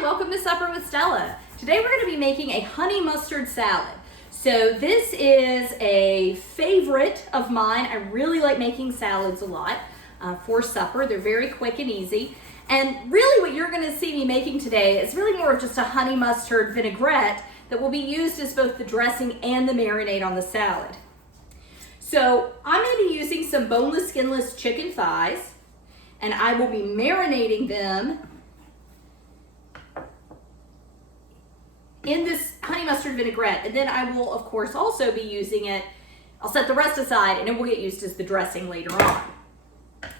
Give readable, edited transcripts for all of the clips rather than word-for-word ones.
Hi, welcome to Supper with Stella. Today we're going to be making a honey mustard salad. So this is a favorite of mine. I really like making salads a lot for supper. They're very quick and easy. And really what you're going to see me making today is really more of just a honey mustard vinaigrette that will be used as both the dressing and the marinade on the salad. So I'm going to be using some boneless, skinless chicken thighs, and I will be marinating them in this honey mustard vinaigrette. And then I will, of course, also be using it. I'll set the rest aside, and it will get used as the dressing later on.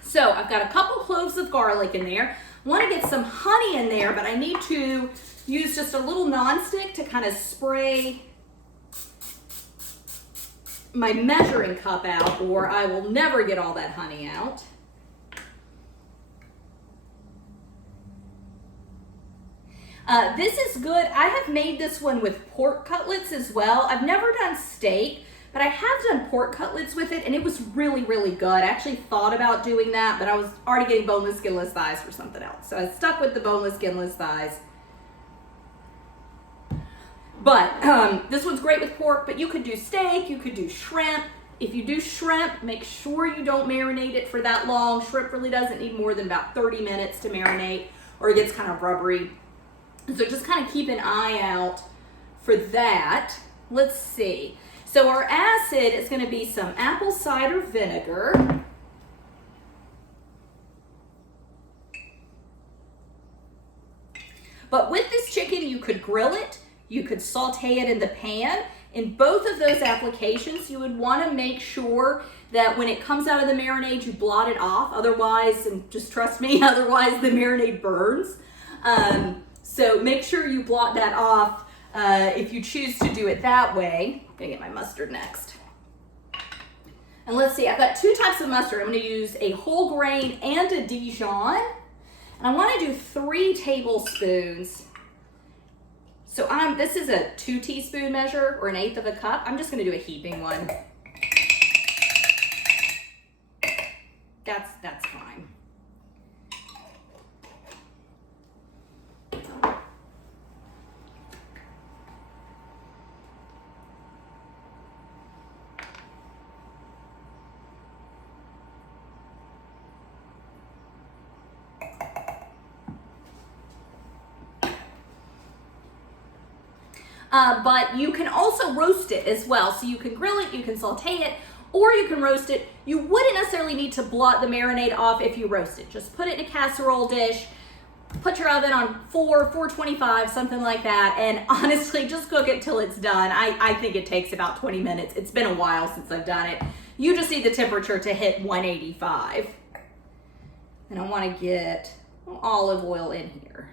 So I've got a couple cloves of garlic in there. I want to get some honey in there, but I need to use just a little nonstick to kind of spray my measuring cup out, or I will never get all that honey out. This is good. I have made this one with pork cutlets as well. I've never done steak, but I have done pork cutlets with it, and it was really, really good. I actually thought about doing that, but I was already getting boneless, skinless thighs for something else. So I stuck with the boneless, skinless thighs. But this one's great with pork, but you could do steak, you could do shrimp. If you do shrimp, make sure you don't marinate it for that long. Shrimp really doesn't need more than about 30 minutes to marinate, or it gets kind of rubbery. So just kind of keep an eye out for that. Let's see. So our acid is going to be some apple cider vinegar. But with this chicken, you could grill it. You could saute it in the pan. In both of those applications, you would want to make sure that when it comes out of the marinade, you blot it off. Otherwise, and just trust me, otherwise the marinade burns. So make sure you blot that off if you choose to do it that way. I'm gonna get my mustard next. And let's see, I've got two types of mustard. I'm gonna use a whole grain and a Dijon. And I wanna do 3 tablespoons. So this is a 2 teaspoon measure, or 1/8 of a cup. I'm just gonna do a heaping one. That's fine. But you can also roast it as well. So you can grill it, you can saute it, or you can roast it. You wouldn't necessarily need to blot the marinade off if you roast it. Just put it in a casserole dish, put your oven on 425, something like that, and honestly, just cook it till it's done. I think it takes about 20 minutes. It's been a while since I've done it. You just need the temperature to hit 185. And I want to get olive oil in here.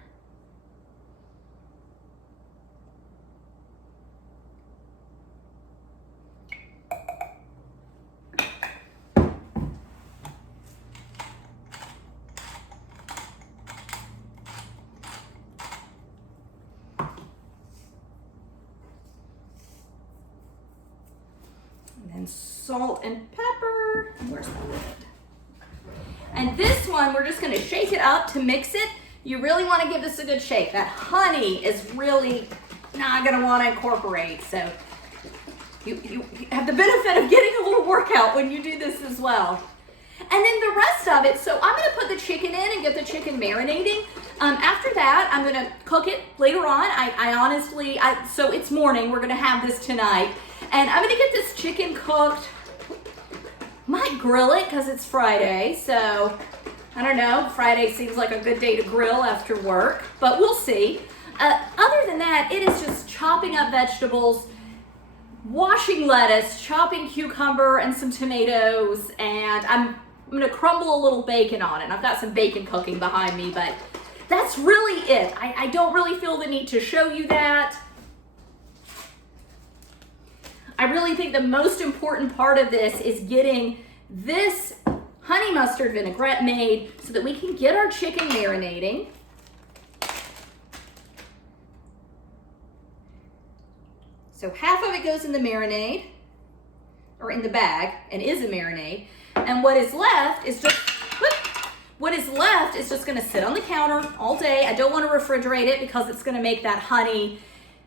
And salt and pepper. Where's the lid? And this one, we're just going to shake it up to mix it. You really want to give this a good shake. That honey is really not going to want to incorporate. So you have the benefit of getting a little workout when you do this as well. And then the rest of it, so I'm going to put the chicken in and get the chicken marinating. After that, I'm going to cook it later on. So it's morning. We're going to have this tonight. And I'm going to get this chicken cooked. Might grill it because it's Friday. So I don't know. Friday seems like a good day to grill after work. But we'll see. Other than that, it is just chopping up vegetables, washing lettuce, chopping cucumber and some tomatoes, and I'm going to crumble a little bacon on it. I've got some bacon cooking behind me, but that's really it. I don't really feel the need to show you that. I really think the most important part of this is getting this honey mustard vinaigrette made so that we can get our chicken marinating. So half of it goes in the marinade, or in the bag, and is a marinade. And what is left is just What is left is just gonna sit on the counter all day. I don't wanna refrigerate it because it's gonna make that honey,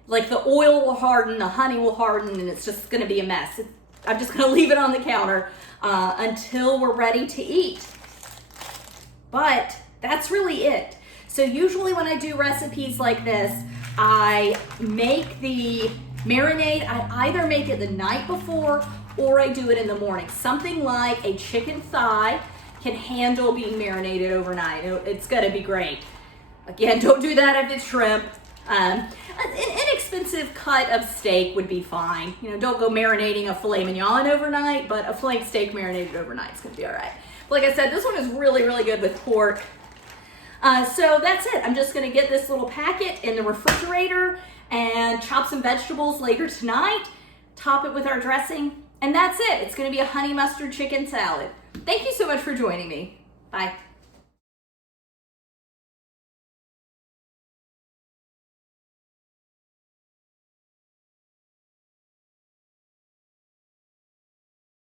like the oil will harden, the honey will harden, and it's just gonna be a mess. I'm just gonna leave it on the counter until we're ready to eat. But that's really it. So usually when I do recipes like this, I make the marinade, I either make it the night before or I do it in the morning. Something like a chicken thigh can handle being marinated overnight. It's gonna be great. Again, don't do that if it's shrimp. An inexpensive cut of steak would be fine. You know, don't go marinating a filet mignon overnight, but a flank steak marinated overnight is gonna be all right. Like I said, this one is really, really good with pork. So that's it. I'm just gonna get this little packet in the refrigerator and chop some vegetables later tonight, top it with our dressing, and that's it. It's gonna be a honey mustard chicken salad. Thank you so much for joining me. Bye.